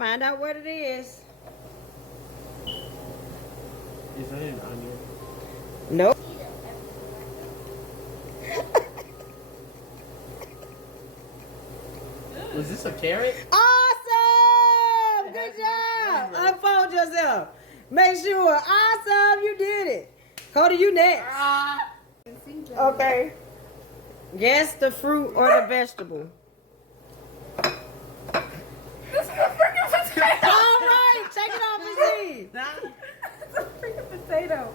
Find out what it is. Is that an onion? Nope. Was this a carrot? Awesome! Good job. Unfold yourself. Make sure. Awesome. You did it. Cody, you next. Okay. Guess the fruit or the vegetable. This is a freaking potato. All right. Take it off and see. It's a freaking potato.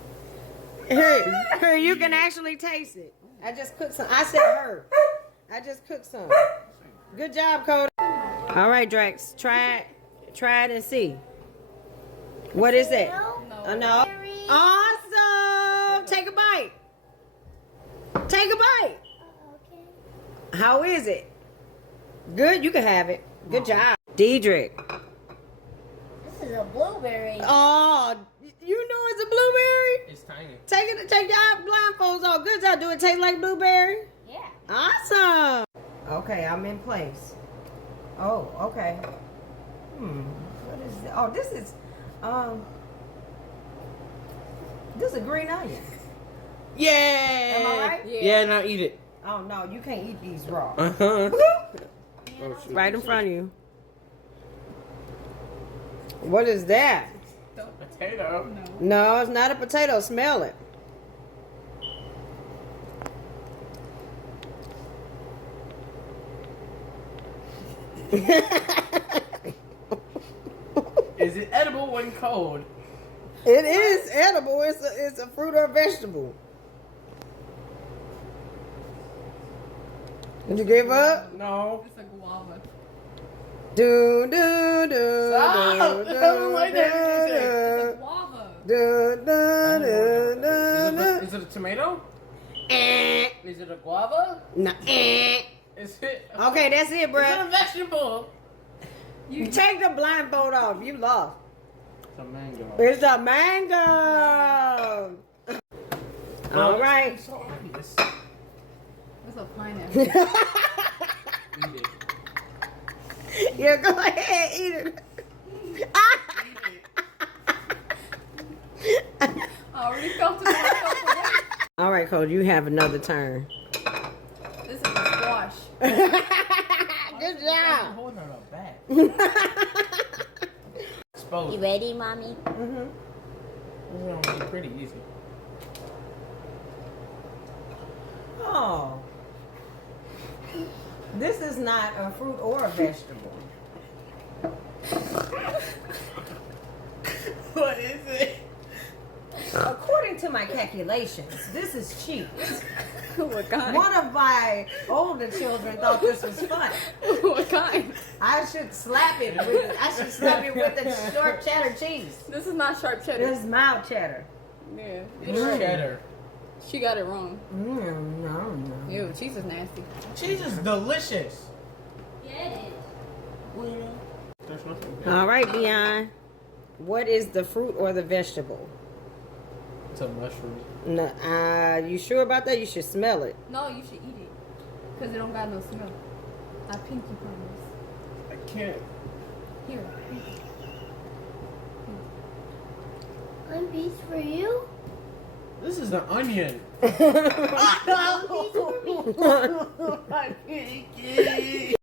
Here, you can actually taste it. I just cooked some. I said her. I just cooked some. Good job, Cody. All right, Drax. Try it and see. What is it? No. Awesome. Take a bite. Take a bite. Okay. How is it? Good. You can have it. Good job, Diedrich. This is a blueberry. Oh, you know it's a blueberry. It's tiny. Take your blindfolds off. Good job. Do it taste like blueberry? Yeah. Awesome. Okay, I'm in place. Oh, okay. What is this? Oh, this is a green onion. Yeah. Am I right? Yeah, now eat it. Oh no, you can't eat these raw. Uh-huh. Right in front of you. What is that? Potato. No, it's not a potato. Smell it. Is it edible when cold? It is edible. It's a fruit or a vegetable. Did you give up? No. It's a guava. Do do do Stop. do I don't like that music. It's a do guava. do do do do. Is it a tomato? Eh. Is it a guava? No. Eh. Is it? Okay, that's it, Is it a bruh. vegetable? You take the blindfold off. You lost. It's a mango. It's a mango. All right. It's so obvious. It's a pineapple. Eat it. Yeah, go ahead, eat it. I already felt it. All right, Cody, you have another turn. This is a squash. Good job. Holding her back. Exposed. You ready, mommy? Mhm. This is gonna be pretty easy. Oh. This is not a fruit or a vegetable. What is it? According to my calculations, this is cheap. What kind? One of my older children thought this was funny. What kind? I should slap it with the short cheddar cheese. This is not sharp cheddar. This is mild cheddar. Yeah. It's cheddar. She got it wrong. No. Ew, cheese is nasty. Cheese is delicious. Get it. There's nothing. All right, Dion. What is the fruit or the vegetable? It's a mushroom. No, you sure about that? You should smell it. No, you should eat it. Because it don't got no smell. I pinky promise. I can't. Here. One piece for you. This is an onion. One piece for me. I can't get it.